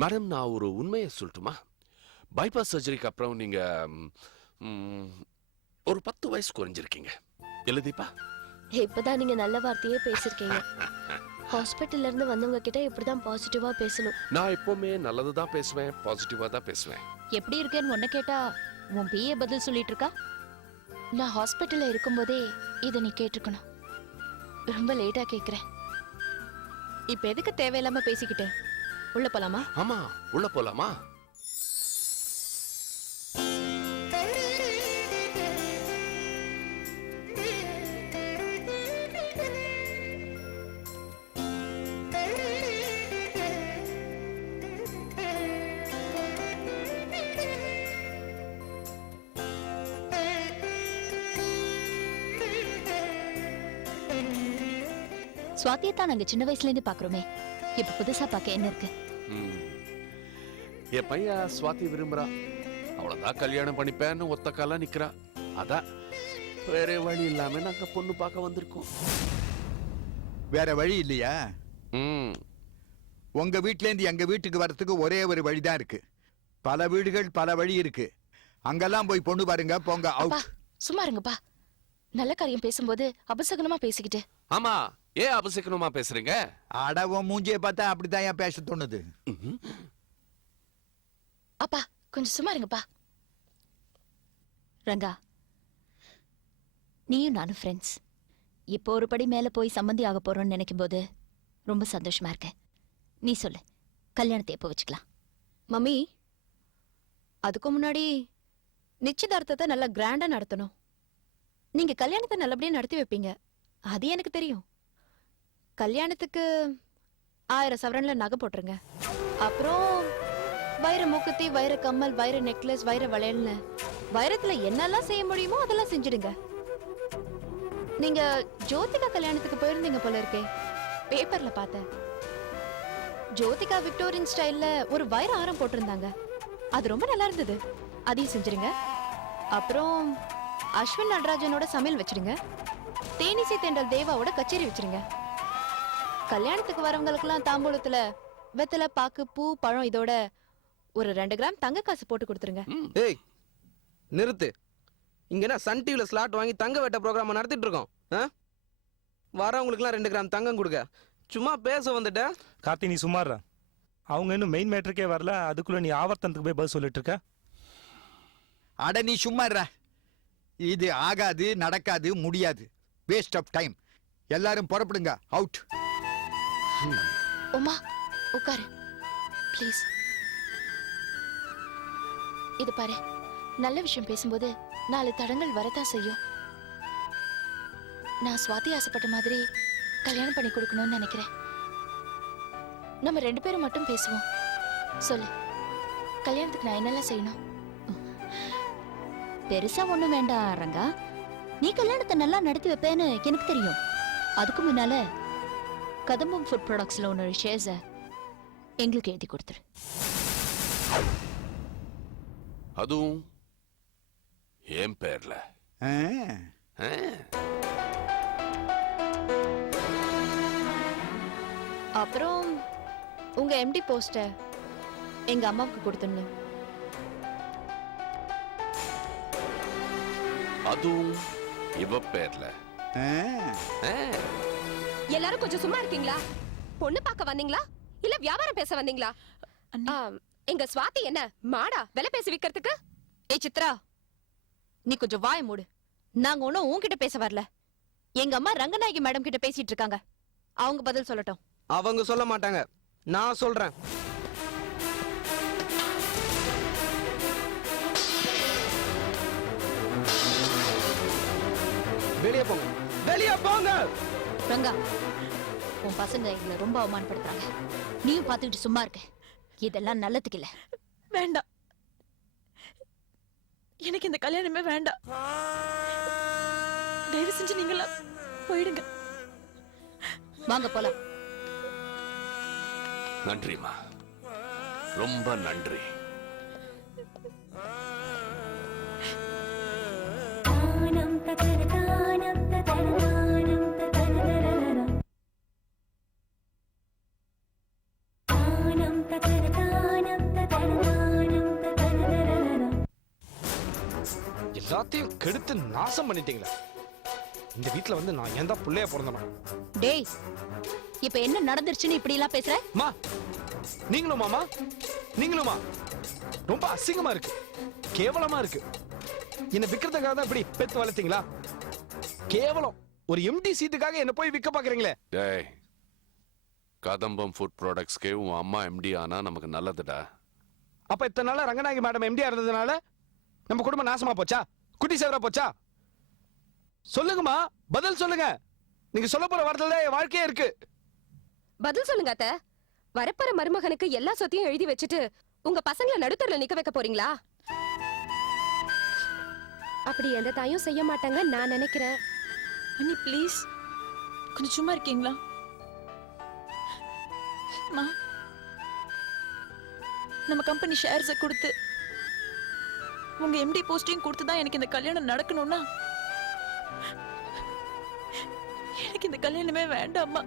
Madam, நான் ஒரு உண்மையை சொல்லட்டுமா? பைபாஸ் சர்ஜரிக்கு அப்புறம் நீங்க ஒரு 10 வயசு குறைஞ்சிருக்கீங்க. எழுதிப்பா. இப்பதான் நீங்க நல்ல வார்த்தையே பேசிருக்கீங்க. ஹாஸ்பிட்டல்ல இருந்து வந்தவங்க கிட்ட இப்படிதான் பாசிட்டிவா பேசணும். நான் எப்பவுமே நல்லதுதான் பேசுவேன், பாசிட்டிவா தான் பேசுவேன். எப்படி இருக்கேன்னு உன்ன கேட்டா உன் பிஏ பதில் சொல்லிட்டு இருக்கா? நான் ஹாஸ்பிட்டல்ல இருக்கும்போதே இத நீ கேட்டிருக்கணும். ரொம்ப லேட்டா கேக்குறேன். இப்ப எதுக்கு தேவையில்லாம பேசிக்கிட்டு? உள்ள போலாமா? ஆமா, உள்ள போலாமா? சுவாத்தியை தான் நாங்க சின்ன வயசுல இருந்து பாக்குறோமே, இப்ப புதுசா பாக்க என்ன இருக்கு? என் பையன் சுவாதி விரும்புறா. அவ்வளவுதான் கல்யாணம் பண்ணிப்பேன்னு ஒத்த கால நிக்கிறா. அதான் வேற வழி இல்லாம நாங்க பொண்ணு பார்க்க வந்திருக்கோம். வேற வழி இல்லையா? உங்க வீட்ல இருந்து எங்க வீட்டுக்கு வரதுக்கு ஒரே ஒரு வழிதான் இருக்கு. பல வீடுகள் பல வழி இருக்கு. அங்கெல்லாம் போய் பொண்ணு பாருங்க, போங்க. சும்மா இருங்கப்பா. நல்ல காரியம் பேசும்போது அபசகனமா பேசிக்கிட்டு. ஆமா, ஏன் அபசகனமா பேசுறீங்க? அடவ மூஞ்சிய பார்த்தா அப்படிதான் ஏன் பேச தோணுது. அப்பா கொஞ்சம் சும்மா இருங்கப்பா. ரங்கா, நீயும் நானும் ஃப்ரெண்ட்ஸ். இப்போ ஒரு படி மேல போய் சம்மந்தி ஆக போறோம்னு நினைக்கும் போது ரொம்ப சந்தோஷமா இருக்கேன். நீ சொல்லு, கல்யாணத்தை எப்போ வச்சுக்கலாம்? மம்மி, அதுக்கு முன்னாடி நிச்சயதார்த்தத்தை நல்லா கிராண்டா நடத்தணும். நீங்க கல்யாணத்தை நல்லபடியா நடத்தி வைப்பீங்க, அது எனக்கு தெரியும். கல்யாணத்துக்கு 1000 சவரன்ல நகை போட்டுருங்க. அப்புறம் வைர மூக்குத்தி, வைர கம்மல், வைர நெக்லஸ், வைர வளையல்னு வைரத்துல என்னெல்லாம் செய்ய முடியுமோ அதெல்லாம் செஞ்சிடுங்க. நீங்க ஜோதிகா கல்யாணத்துக்கு போயிருந்தீங்க போல இருக்கே, பேப்பர்ல பார்த்தேன். ஜோதிகா விக்டோரியன் ஸ்டைல்ல ஒரு வைர ஆரம் போட்டிருந்தாங்க, அது ரொம்ப நல்லா இருந்தது. அதையும் செஞ்சிருங்க. அப்புறம் அஸ்வின் நடராஜனோட சமையல் வச்சிருங்க. தேனிசை தெண்டல் தேவாவோட கச்சேரி வச்சிருங்க. கல்யாணத்துக்கு வரவங்களுக்குலாம் தாம்பூலத்துல வெத்தலை, பாக்கு, பூ, பழம் இதோட ஒரு 2 கிராம் தங்க காசு போட்டு கொடுத்துருங்க. ஏய் நிறுத்து. இங்க சன் டிவில ஸ்லாட் வாங்கி தங்க வெட்ட ப்ரோக்ராம் நடத்திட்டு இருக்கோம். வரவங்களுக்குலாம் 2 கிராம் தங்கம் கொடுக்க. சும்மா பேச வந்துட்ட. கார்த்தி, நீ சும்மாறா. அவங்க இன்னும் மெயின் மேட்டருக்கே வரல, அதுக்குள்ள நீ ஆவர்த்தனத்துக்கு போய் பதில் சொல்லிட்டு இருக்க. அட நீ சும்மாறா. இது ஆகாது, நடக்காது, முடியாது. Waste of time. எல்லாரும் புறப்படுங்க. அவுட். உமா உட்காரு ப்ளீஸ். இது பாரு, நல்ல விஷயம் பேசும்போது 4 தடங்கள் வரத்தான் செய்யும். நான் சுவாதி ஆசைப்பட்ட மாதிரி கல்யாணம் பண்ணி கொடுக்கணும்னு நினைக்கிறேன். நம்ம 2 பேரும் மட்டும் பேசுவோம். சொல்லு, கல்யாணத்துக்கு நான் என்னெல்லாம் செய்யணும்? பெருசா ஒண்ணும் வேண்டாம் ரங்கா. நீ கல்யாணத்தை நல்லா நடத்தி வைப்பேன்னு எனக்கு தெரியும். அதுக்கு முன்னால கதம்பம் ஃபுட் ப்ராடக்ட்ஸ்ல உன்னோட ஷேர்ஸ எங்களுக்கு எழுதி கொடுத்துரு. அதுவும் என் பேர்ல. அப்புறம் உங்க எம்டி போஸ்டர் எங்க அம்மாவுக்கு கொடுத்துடணும். அதுவும் இவ பேர்ல. எல்லாரும் கொஞ்சம் சும்மா இருக்கீங்களா? பொண்ணு பார்க்க வந்தீங்களா இல்ல வியாபாரம் பேச வந்தீங்களா? எங்க சுவாதி என்ன மாடா விலை பேசி விக்கிறதுக்கு? ஏய் சித்ரா, நீ கொஞ்சம் வாய மூடு. நாங்க ஒண்ணும் உன்கிட்ட பேச வரல. எங்க அம்மா ரங்கநாயகி மேடம் கிட்ட பேசிட்டு இருக்காங்க. அவங்க பதில் சொல்லட்டும். அவங்க சொல்ல மாட்டாங்க, நான் சொல்றேன். வெளியே போங்க, வெளியே போங்க. ரங்கா, உன் பசங்க எங்களை ரொம்ப அவமானப்படுத்துறாங்க. நீயும் பார்த்துக்கிட்டு சும்மா இருக்க. இதெல்லாம் நல்லதுக்கு இல்ல. வேண்டாம், எனக்கு இந்த கல்யாணமே வேண்டாம். தயவு செஞ்சு நீங்களா போயிடுங்க. வாங்க போலாம். நன்றிமா, ரொம்ப நன்றி. தானம் எல்லாத்தையும் கெடுத்து நாசம் பண்ணிட்டீங்களே. இந்த வீட்ல வந்து நான் ஏன் தான் பிள்ளையா பிறந்தனா? டேய் இப்ப என்ன நடந்துருச்சுன்னு இப்படி எல்லாம் பேசுற? மா நீங்களும் மாமா நீங்களுமா? ரொம்ப அசிங்கமா இருக்கு, கேவலமா இருக்கு. என்ன விக்கிறதுக்காக தான் இப்படி பெத்து வளர்த்தீங்களா? கேவலம். ஒரு எம்டி சீட்டுக்காக என்ன போய் விற்க பாக்குறீங்களே. டேய், கதம்பம் ஃபுட் ப்ராடக்ட்ஸ்க்கே உன் அம்மா எம்டி ஆனா நமக்கு நல்லதுடா. அப்ப இத்தனை நாளா ரங்கநாயகி மேடம் எம்டியா இருந்ததுனால நம்ம குடும்பம் நாசமா போச்சா? குட்டி சேவரா போச்சா? சொல்லுங்கம்மா, பதில் சொல்லுங்க. நீங்க சொல்ல போற வார்த்தையில என் வாழ்க்கையே இருக்கு. பதில் சொல்லுங்க அத்தை. வரப்போற மருமகனுக்கு எல்லா சொத்தையும் எழுதி வச்சுட்டு உங்க பசங்களை நடுத்தர்ல நிக்க வைக்க போறீங்களா? அப்படி எந்த தாயும் செய்ய மாட்டாங்க நான் நினைக்கிறேன். அண்ணி ப்ளீஸ் கொஞ்சம் சும்மா இருக்கீங்களா? அம்மா, நம்ம கம்பெனி ஷேர்ஸை கொடுத்து உங்க எம்டி போஸ்டையும் கொடுத்து தான் எனக்கு இந்த கல்யாணம் நடக்கணும்னா எனக்கு இந்த கல்யாணமே வேண்டாம்மா.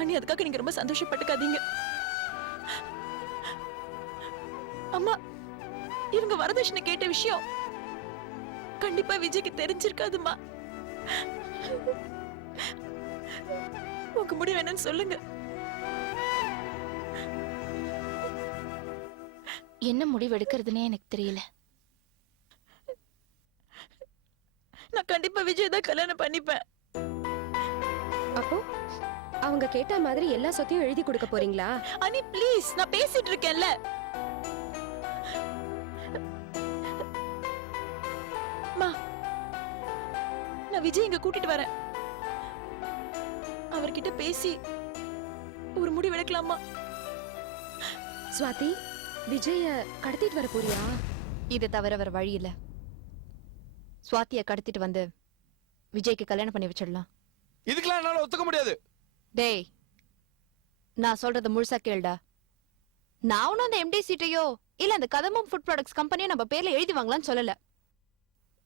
அண்ணி அதுக்காக நீங்க ரொம்ப சந்தோஷப்பட்டுக்காதீங்க. அம்மா, இவங்க வரதட்சணை கேட்ட விஷயம் கண்டிப்பா விஜய்க்கு தெரிஞ்சிருக்காதுமா. உங்க முடிவு என்னன்னு சொல்லுங்க. என்ன முடிவு எடுக்கிறதுனே எனக்கு தெரியல. நான் கண்டிப்பா விஜய் தான் கல்யாணம் பண்ணிப்பேன். அப்போ அவங்க கேட்ட மாதிரி எல்லா சொத்தையும் எழுதி கொடுக்க போறீங்களா? அனி ப்ளீஸ், நான் பேசிட்டு இருக்கேன்ல. மா, நான் விஜய் இங்க கூட்டிட்டு வரேன். அவர்கிட்ட பேசி ஒரு முடிவு எடுக்கலாமா? ஸ்வாதி, விஜய கடத்திட்டு வர போறியா? இதை தவிர வேற வழி இல்ல. சுவாத்திய கடத்திட்டு வந்து விஜய்க்கு கல்யாணம் பண்ணி வச்சிடலாம். இதுக்கெல்லாம் என்னால ஒத்துக்க முடியாது. டேய், நான் சொல்றத முழுசா கேளுடா. நான் ஒன்னும் அந்த எம்டி சீட்டையோ இல்ல அந்த கதம்பம் ஃபுட் ப்ராடக்ட்ஸ் கம்பெனியோ நம்ம பேர்ல எழுதி வாங்கலாம்னு சொல்லல.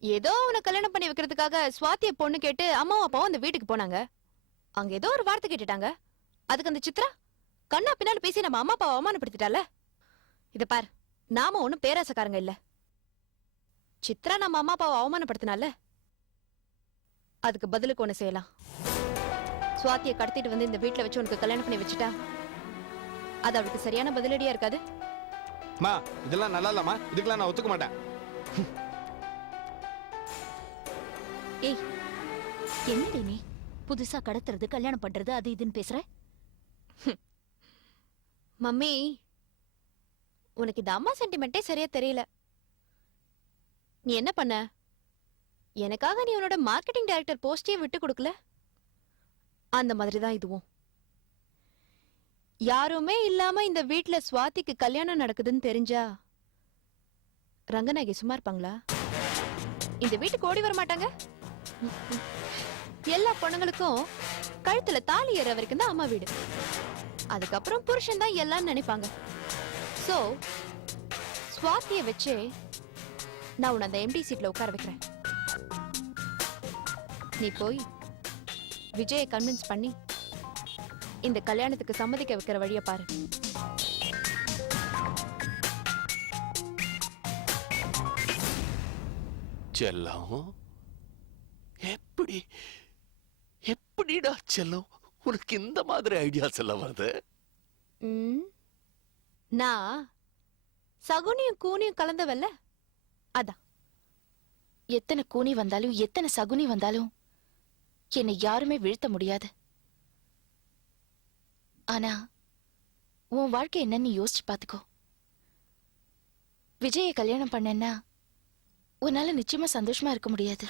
ஏதோ அவனை கல்யாணம் பண்ணி வைக்கிறதுக்காக சுவாத்திய பொண்ணு கேட்டு அம்மாவும் அப்பாவும் அந்த வீட்டுக்கு போனாங்க. அங்க ஏதோ ஒரு வார்த்தை கேட்டுட்டாங்க. அதுக்கு அந்த சித்ரா கண்ணா பின்னால பேசி நம்ம அம்மா அப்பாவை அவமானப்படுத்திட்டால. இத பார், நாம ஒண்ணும் பேராசக்காரங்க இல்ல. சித்ரா நம்ம அம்மா அப்பாவை அவமானப்படுத்தினால அதுக்கு பதிலுக்கு ஒண்ணு செய்யலாம். சுவாத்திய கடத்திட்டு வந்து இந்த வீட்டுல வச்சு உனக்கு கல்யாணம் பண்ணி வச்சுட்டா அது அவளுக்கு சரியான பதிலடியா இருக்காது? மா, இதெல்லாம் நல்லா இல்லம்மா. இதுக்கெல்லாம் நான் ஒத்துக்க மாட்டேன். ஏய், என்னடி நீ புதுசா கடத்துறது கல்யாணம் பண்றது அது இதுன்னு பேசுற? மம்மி, உனக்கு இந்த அம்மா சென்டிமெண்டே சரியா தெரியல. நீ என்ன பண்ண? எனக்காக நீ உன்னோட மார்க்கெட்டிங் டைரக்டர் போஸ்டையே விட்டு கொடுக்கல. அந்த மாதிரி தான் இதுவும். யாருமே இல்லாம இந்த வீட்ல சுவாதிக்கு கல்யாணம் நடக்குதுன்னு தெரிஞ்சா ரங்கநாயகி சும்மா இருப்பாங்களா? இந்த வீட்டுக்கு ஓடி வர மாட்டாங்க. எல்லா பொண்ணுங்களுக்கும் கழுத்துல தாலி ஏற வரைக்கும் தான் அம்மா வீடு. அதுக்கப்புறம் புருஷன் தான் எல்லாம் நினைப்பாங்க. சோ சுவாத்திய வச்சு நான் உன்னை அந்த எம்டி சீட்ல உட்கார வைக்கிறேன். நீ போய் விஜயை கன்வின்ஸ் பண்ணி இந்த கல்யாணத்துக்கு சம்மதிக்க வைக்கிற வழிய பாரு. செல்லம், எப்படிடா செல்லம் உனக்கு இந்த மாதிரி ஐடியாஸ் எல்லாம் வருது? நான் சகுனியும் கூனியும் கலந்தவல்ல, அதான். எத்தனை கூனி வந்தாலும் எத்தனை சகுனி வந்தாலும் என்னை யாருமே வீழ்த்த முடியாது. ஆனா உன் வாழ்க்கை என்னன்னு யோசிச்சு பாத்துக்கோ. விஜயை கல்யாணம் பண்ணேன்னா உன்னால நிச்சயமா சந்தோஷமா இருக்க முடியாது.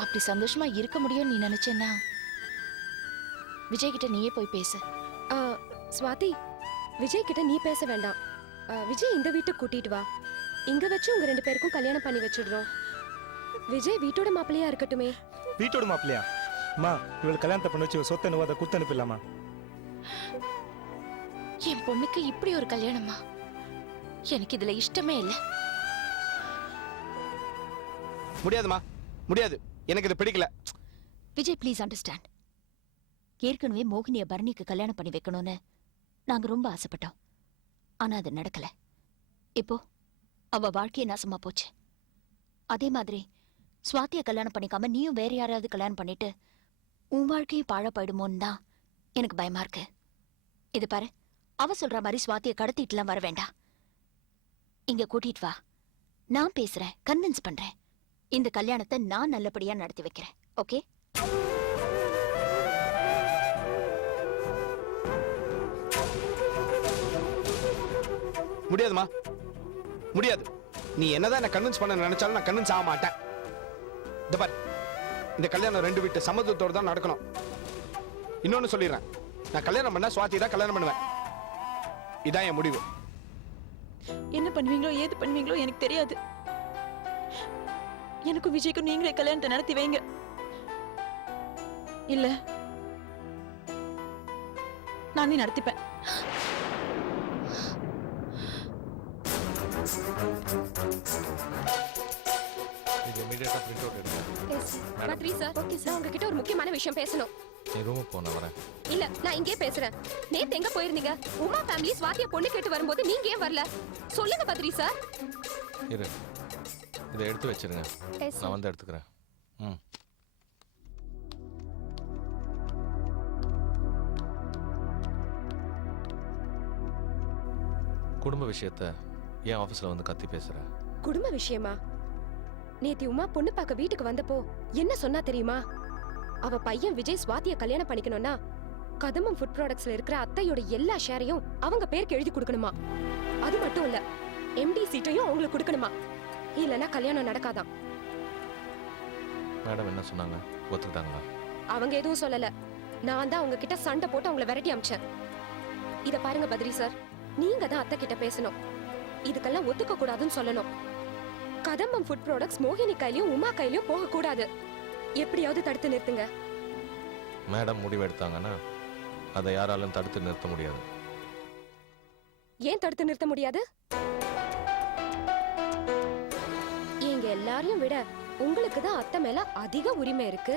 அப்படி சந்தோஷமா இருக்க முடியும் நீ நினைச்சேன்னா விஜய் கிட்ட நீயே போய் பேசு. ஸ்வாதி, விஜய் கிட்ட நீ பேச வேண்டாம். விஜய் இந்த வீட்டுக்கு கூட்டிட்டு வா. இங்க வச்சு உங்க ரெண்டு பேருக்கும் கல்யாணம் பண்ணி வச்சிடுறோம். விஜய் வீட்டோட மாப்பிள்ளையா இருக்கட்டுமே. வீட்டோட மாப்பிள்ளையா? அம்மா, இவள் கல்யாணத்தை பண்ணி வச்சு சொத்தை அதை குத்து அனுப்பிடலாமா? என் பொண்ணுக்கு இப்படி ஒரு கல்யாணமா? எனக்கு இதுல இஷ்டமே இல்ல. முடியாதுமா, முடியாது. எனக்கு இது பிடிக்கல. Vijay please understand. ஏற்கனவே மோகினிய பரணிக்கு கல்யாணம் பண்ணி வைக்கணும்னு நாங்க ரொம்ப ஆசைப்பட்டோம். ஆனா அது நடக்கல. இப்போ அவ வாழ்க்கைய நாசமா போச்சு. அதே மாதிரி சுவாதிய கல்யாணம் பண்ணிக்காம நீயும் வேற யாராவது கல்யாணம் பண்ணிட்டு உன் வாழ்க்கையும் பாழ போயிடுமோன்னு தான் எனக்கு பயமா இருக்கு. இது பாரு, அவ சொல்ற மாதிரி சுவாதிய கடத்திட்டுலாம் வர வேண்டாம். இங்க கூட்டிட்டு வா, நான் பேசுறேன், கன்வின்ஸ் பண்றேன். இந்த கல்யாணத்தை நான் நல்லபடியா நடத்தி வைக்கிறேன். ஓகே? முடியாதுமா, முடியாது. நீ என்னதான் என்ன கன்வின்ஸ் பண்ண நினைச்சாலும் நான் கன்வின்ஸ் ஆக மாட்டேன். இந்த பார், இந்த கல்யாணம் 2 வீட்டு சம்மதத்தோட தான் நடக்கணும். இன்னொன்னு சொல்லிடுறேன், நான் கல்யாணம் பண்ணா சுவாதி தான் கல்யாணம் பண்ணுவேன். இதான் என் முடிவு. என்ன பண்ணுவீங்களோ ஏது பண்ணுவீங்களோ எனக்கு தெரியாது. எனக்கும் விஜய்க்கும் நீங்களே கல்யாணத்தை நடத்தி வைங்க. இல்ல நானே நடத்திப்பேன். இது இமிடியேட்டா பிரிண்ட் அவுட் எடுங்க. பத்ரி சார், ஓகே சார், உங்ககிட்ட ஒரு முக்கியமான விஷயம் பேசணும். நீ ரூமுக்கு போ, நான் வரேன். இல்ல, நான் இங்கே பேசுறேன். நேத்து எங்க போயிருந்தீங்க? உமா ஃபேமிலி ஸ்வாதிய பொண்ணு கேட்டு வரும்போது நீங்க ஏன் வரல? சொல்லுங்க பத்ரி சார். இரு, இதை எடுத்து வச்சிருங்க, நான் வந்து எடுத்துக்கிறேன். ம். குடும்ப விஷயத்த ஏன் ஆபீஸ்ல வந்து கத்தி பேசுற? குடும்ப விஷயமா? நேத்தி உமா பொண்ணு பார்க்க வீட்டுக்கு வந்தப்போ என்ன சொன்னா தெரியுமா? அவ பையன் விஜய் ஸ்வாதிய கல்யாணம் பண்ணிக்கணும்னா கதம்பம் ஃபுட் ப்ராடக்ட்ஸ்ல இருக்கிற அத்தையோட எல்லா ஷேரையும் அவங்க பேருக்கு எழுதி கொடுக்கணுமா. அது மட்டும் இல்ல, எம்டி சீட்டையும் அவங்களுக்கு கொடுக்கணுமா. இல்லனா கல்யாணம் நடக்காதான். மேடம் என்ன சொன்னாங்க? ஒத்துக்கிட்டாங்களா? அவங்க எதுவும் சொல்லல. நான் தான் அவங்க கிட்ட சண்டை போட்டு அவங்கள விரட்டி அமிச்சேன். இத பாருங்க பத்ரி சார், நீங்க தான் அத்தை கிட்ட பேசணும். இதுக்கெல்லாம் ஒத்துக்க கூடாதுன்னு சொல்லணும். கதம்பம் ஃபுட் ப்ராடக்ட்ஸ் மோகினி கையிலயும் உமா கையிலயும் போக கூடாது. எப்படியாவது தடுத்து நிறுத்துங்க. மேடம் முடிவு எடுத்தாங்கன்னா அதை யாராலும் தடுத்து நிறுத்த முடியாது. ஏன் தடுத்து நிறுத்த முடியாது? எங்க எல்லாரையும் விட உங்களுக்கு தான் அத்தை மேல அதிக உரிமை இருக்கு.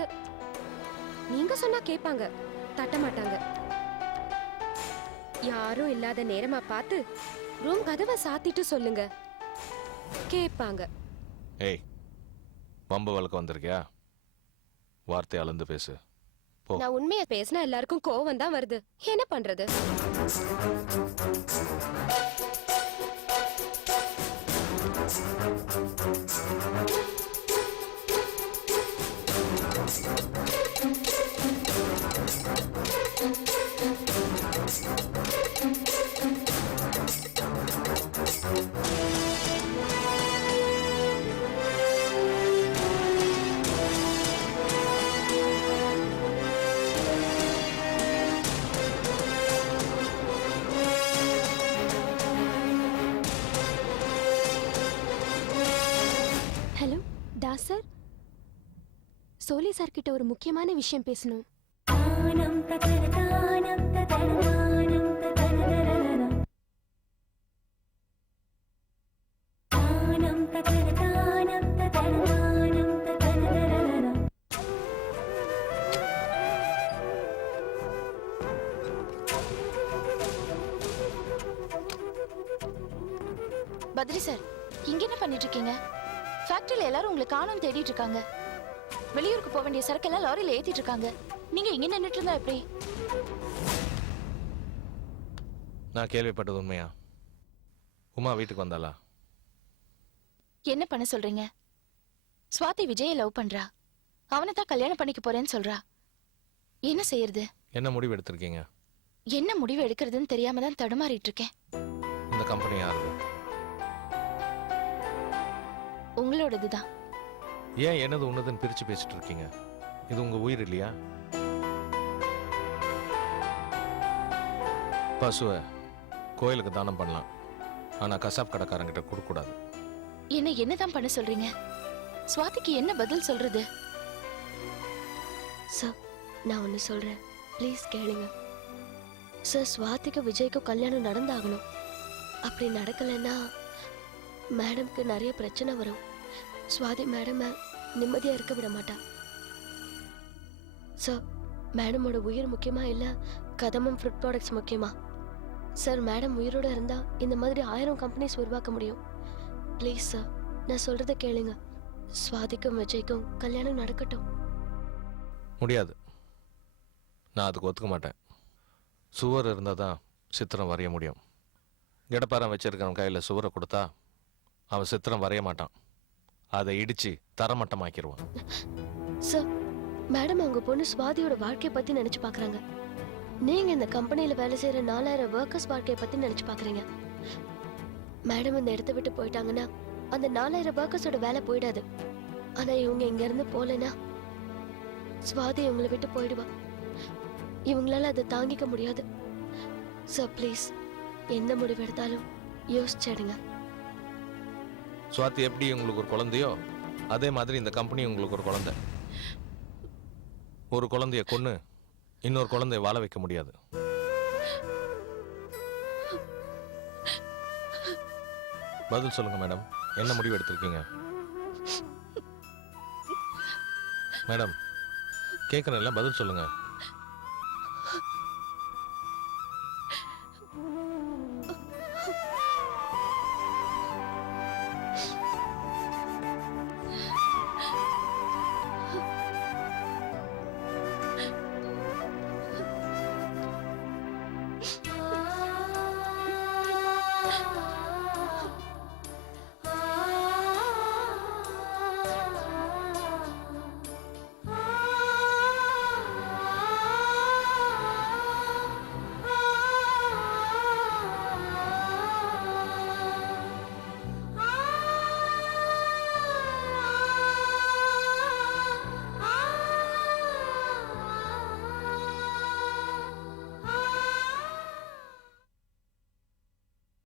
நீங்க சொன்னா கேட்பாங்க, தட்ட மாட்டாங்க. யாரும் இல்லாத நேரமா பார்த்து ரூம் கதவை சாத்திட்டு சொல்லுங்க, கேட்பாங்க. ஏய், வம்பு வழக்கு வந்திருக்கியா? வார்த்தை அளந்து பேசு. போ. நான் உண்மையை பேசினா எல்லாருக்கும் கோவம் தான் வருது. என்ன பண்றது? ஹலோ தாஸ் சார், சோலி சார் கிட்ட ஒரு முக்கியமான விஷயம் பேசணும். பத்ரி சார், இங்க என்ன பண்ணிட்டு இருக்கீங்க? ஃபேக்டரியில எல்லாரும் உங்களை காணோம் தேடிட்டு இருக்காங்க. வெளியூருக்கு போக வேண்டிய சரக்கெல்லாம் லாரியில ஏத்திட்டு இருக்காங்க. நீங்க இங்க நின்னுட்டு இருந்தா எப்படி? நான் கேள்விப்பட்டது உண்மையா? உமா வீட்டுக்கு வந்தாளா? என்ன பண்ண சொல்றீங்க? ஸ்வாதி விஜயை லவ் பண்றா. அவனை தான் கல்யாணம் பண்ணிக்க போறேன்னு சொல்றா. என்ன செய்யறது? என்ன முடிவு எடுத்திருக்கீங்க? என்ன முடிவு எடுக்கிறதுன்னு தெரியாம தான் தடுமாறிட்டு இருக்கேன். இந்த கம்பெனி யாருது? உங்களோடதுதான். ஏன் என்னது உன்னதுன்னு பிரிச்சு பேசிட்டு இருக்கீங்க? இது உங்க உயிர் இல்லையா? பசுவை கோயிலுக்கு தானம் பண்ணலாம், ஆனா கசாப் கடைக்காரங்கிட்ட கொடுக்க கூடாது. என்னதான் பண்ண சொல்றீங்க? ஸ்வாதிக்கு என்ன பதில் சொல்றது? சார், நான் ஒன்று சொல்றேன், ப்ளீஸ் கேளுங்க சார். ஸ்வாதிக்கு விஜய்க்கும் கல்யாணம் நடந்தாகணும். அப்படி நடக்கலைன்னா மேடம்க்கு நிறைய பிரச்சனை வரும். ஸ்வாதி மேடம் நிம்மதியா இருக்க விட மாட்டா சார். மேடமோட உயிர் முக்கியமா இல்ல கதம்பம் ஃபுட் ப்ராடக்ட்ஸ் முக்கியமா? சார் மேடம் உயிரோட இருந்தா இந்த மாதிரி 1000 கம்பெனிஸ் உருவாக்க முடியும். ப்ளீஸ் சார், நான் சொல்றத கேளுங்க. சுவாதிக்கும் விஜய்க்கும் கல்யாணம் நடக்கட்டும். முடியாது. நான் அதுக்கு ஒத்துக்க மாட்டேன். சுவர் இருந்தால் தான் சித்திரம் வரைய முடியும். இடப்பாரம் வச்சிருக்கவன் கையில் சுவரை கொடுத்தா அவன் சித்திரம் வரைய மாட்டான். அதை இடிச்சு தரமட்டமாக்கிடுவான். சார், மேடம் அவங்க பொண்ணு சுவாதியோட வாழ்க்கைய பத்தி நினைச்சு பாக்குறாங்க. நீங்க இந்த கம்பெனில வேலை செய்யற 4000 ஒர்க்கர்ஸ் வாழ்க்கைய பத்தி நினைச்சு பாக்குறீங்க. மேடம் இந்த இடத்த விட்டு போயிட்டாங்கன்னா அந்த 4000 ஒர்க்கர்ஸோட வேலை போயிடாது. ஆனா இவங்க இங்க இருந்து போலனா சுவாதி இவங்களை விட்டு போயிடுவா. இவங்களால அதை தாங்கிக்க முடியாது. சார் ப்ளீஸ், எந்த முடிவு எடுத்தாலும் யோசிச்சிடுங்க. சுவாதி எப்படி உங்களுக்கு ஒரு குழந்தையோ அதே மாதிரி இந்த கம்பெனி உங்களுக்கு ஒரு குழந்தை. ஒரு குழந்தைய கொன்னு இன்னொரு குழந்தைய வாழ வைக்க முடியாது. பதில் சொல்லுங்க மேடம், என்ன முடிவு எடுத்திருக்கீங்க? மேடம் கேட்குறேன்ல, பதில் சொல்லுங்க.